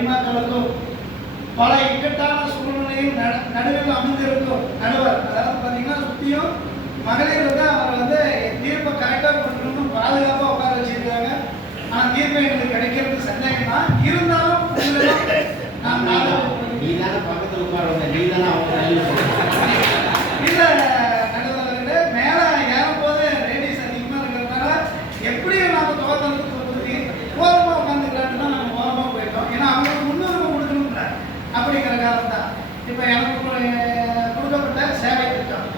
அரிமாக்களுக்கும் பல இக்கட்டான சூழ்நிலையும் நடுவில் அமைந்திருக்கும் நடுவர், அதாவது பார்த்தீங்கன்னா சுற்றியும் மகளிர் வந்து அவர் வந்து தீர்ப்பை கரெக்டாக கொடுக்கணும்னு பாதுகாப்பாக உட்கார வச்சிருக்காங்க. ஆனால் தீர்ப்பு எங்களுக்கு கிடைக்கிறது சந்தேகம் தான். இருந்தாலும் நான் நீ தானே பக்கத்தில் உட்காருங்க, நீ தானே அவங்க இல்லை நடுவர்களே, மேலே ஏறும்போது லேடிஸ் அதிகமாக இருக்கிறதுனால எப்படியும் நம்ம துவக்கத்துக்கு கொடுத்து ஓரமாக உட்காந்துக்கலான்னு தான் நம்ம ஓரமாக போயிட்டோம். ஏன்னா அவங்களுக்கு முன்னுரிமை கொடுக்கணும்ல, அப்படிங்கிற காரணம் தான். இப்போ எனக்கு கொடுக்கப்பட்ட சேவை திட்டம்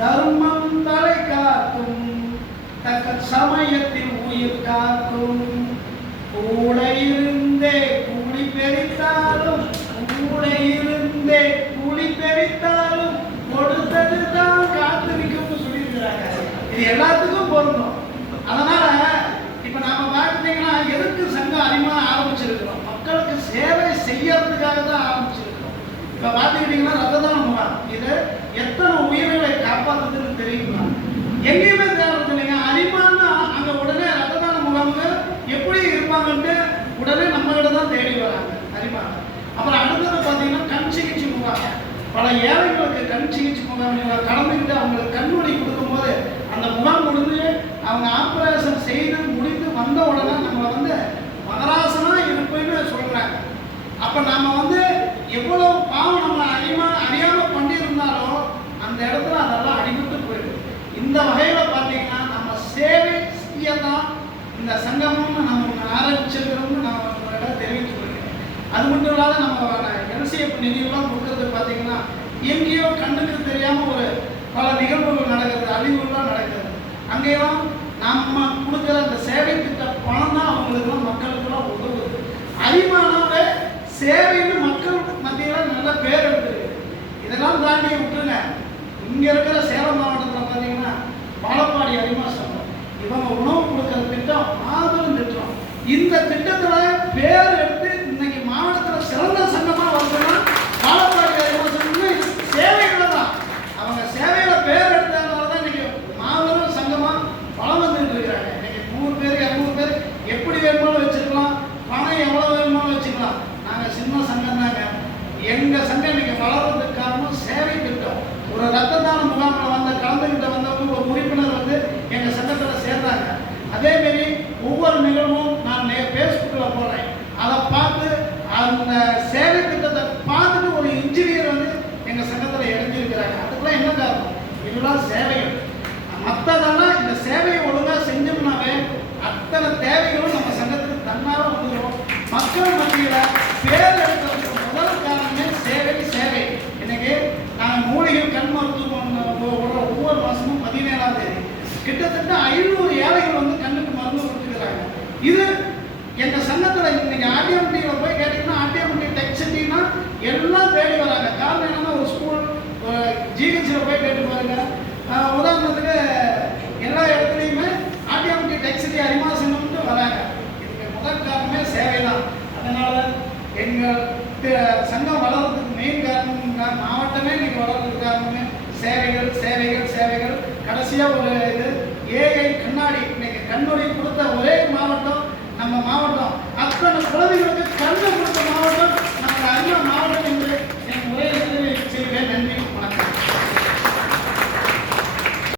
தர்மம் தலை காக்கும், தக்க சமயத்தில் உயிர் காக்கும், கூட இருந்தே கூலி பெரித்தாலும், கூட இருந்தே கூலி பெரித்தாலும் கொடுத்தது தான் காத்திருக்கும்னு சொல்லியிருக்கிறாங்க. இது எல்லாத்துக்கும் பொருந்தும். அதனால இப்ப நாம பார்த்துட்டீங்கன்னா எதுக்கு சங்கம் அதிகமாக ஆரம்பிச்சிருக்கிறோம்? மக்களுக்கு சேவை செய்யறதுக்காக தான் ஆரம்பிச்சிருக்கிறோம். இப்ப பார்த்துக்கிட்டீங்கன்னா ரத்த தான முகாம், இது எத்தனை உயிர்களை காப்பாற்றுறதுன்னு தெரியுமா? எங்கேயுமே தேடுறது இல்லைங்க. அரிமான்னா அங்க உடனே ரத்த தான முகாம்னு எப்படி இருப்பாங்கன்ட்டு உடனே நம்ம கிட்ட தான் தேடி வராங்க அரிமான. அப்புறம் அடுத்தது பார்த்தீங்கன்னா கண் சிகிச்சை முகாம். பல ஏழைகளுக்கு கண் சிகிச்சை முகாம் கலந்துக்கிட்டு அவங்களுக்கு கண்மொழி கொடுக்கும்போது அந்த முகாம் முடிஞ்சு அவங்க ஆப்ரேஷன் செய்து முடித்து வந்த உடனே நம்மளை வந்து மகராசனா இருப்பேன்னு சொல்றாங்க. அப்ப நாம வந்து எவ்வளவு பாவம் நம்ம அறியாம பண்ணியிருந்தாலும் அந்த இடத்துல அதெல்லாம் அடிபட்டு போயிடும். இந்த வகையில பார்த்தீங்கன்னா நம்ம சேவை செய்யதான் இந்த சங்கமும் நம்ம ஆரம்பிச்சிருக்கிறோம்னு நான் உங்களிடம் தெரிவித்து கொள்கிறேன். அது மட்டும் இல்லாத நம்ம எல்சிஎஃப் நிதியெல்லாம் கொடுக்கறது பார்த்தீங்கன்னா எங்கேயோ கண்ணுக்கு தெரியாம ஒரு பல நிகழ்வுகள் நடக்குது, அழிவுகள்லாம் நடக்குது. அங்கேயும் நம்ம கொடுக்குற அந்த சேவை திட்ட பணம் தான் அவங்களுக்குலாம் மக்களுக்கெல்லாம் உதவுது. அதிகமானவங்க சேவைன்னு மக்கள் மத்தியில் நல்ல பேர் எடுத்துருக்கு. இதெல்லாம் தாண்டி விட்டுருங்க. இங்கே இருக்கிற சேலம் மாவட்டத்தில் பார்த்தீங்கன்னா பாலப்பாடி அரிமா சங்கம், இவங்க உணவு கொடுக்குற திட்டம் மாபெரும் திட்டம். இந்த திட்டத்தில் பேர் எடுத்து இன்னைக்கு மாவட்டத்தில் சிறந்த சங்கமாக வருதுன்னா பாலப்பாடி அரிமா சங்கம் சேவைகளை தான். அவங்க சேவையில பேர் எடுத்ததுனால தான் இன்னைக்கு மாபெரும் சங்கமாக வளம் வந்துட்டு இருக்கிறாங்க. இன்னைக்கு 100 பேர் 200 பேர் எப்படி வேணுமாலும் வச்சிருக்கலாம், பணம் எவ்வளோ வேணுமாலும் வச்சுக்கலாம். நாங்கள் சின்ன சங்கம் தாங்க. எங்கள் சங்கம் இன்னைக்கு வளர்றதுக்கு காரணம் சேவை திட்டம். ஒரு ரத்த தான முகாமில் கலந்துகிட்ட வந்தவங்க ஒரு உறுப்பினர் வந்து எங்கள் சங்கத்தில் சேர்ந்தாங்க. அதேமாரி ஒவ்வொரு நிகழ்வும் நான் ஃபேஸ்புக்கில் போடுறேன். அதை பார்த்து அந்த சேவை திட்டத்தை பார்த்துட்டு ஒரு இன்ஜினியர் வந்து எங்கள் சங்கத்தில் இணைஞ்சிருக்கிறாங்க. அதுக்கெல்லாம் என்ன காரணம்? இதெல்லாம் சேவைகள். மற்றதெல்லாம் இந்த சேவையை ஒழுங்காக செஞ்சோம்னாவே அத்தனை தேவைகளும் நம்ம சங்கத்துக்கு தன்னால வந்துடும். மக்கள் மத்தியில் பேர் எடுக்கிறதுக்கு முதல் காரணமே சேவை. சேவை இன்னைக்கு நாங்கள் மூலிகை கண் மருத்துவம் ஒவ்வொரு மாதமும் 17ஆம் தேதி கிட்டத்தட்ட 500 ஏழைகள் வந்து கண்ணுக்கு மருந்து கொடுத்துக்கிறாங்க. இது எங்கள் சங்கத்தில் இன்னைக்கு ஆர்டிஎம்டியில் போய் கேட்டிங்கன்னா ஆர்டிஎம்டி டெக் சிட்டின்னா எல்லாம் தேடி வராங்க. காரணம் என்னன்னா ஒரு ஸ்கூல் ஒரு ஜிஹெச்சில் போய் கேட்டு பாருங்க. உதாரணத்துக்கு எல்லா இடத்துலையுமே ஆர்டிஎம்டி டெக் சிட்டி அரிமா சங்கம்னு வராங்க. இதுக்கு முதல் காரணமே சேவை தான். அதனால எங்கள் சங்கம் வளர்றதுக்கு மெயின் காரணம் மாவட்டமே இன்னைக்கு வளர்றதுக்கு காரணமே சேவைகள் சேவைகள் சேவைகள். கடைசியாக ஒரு இது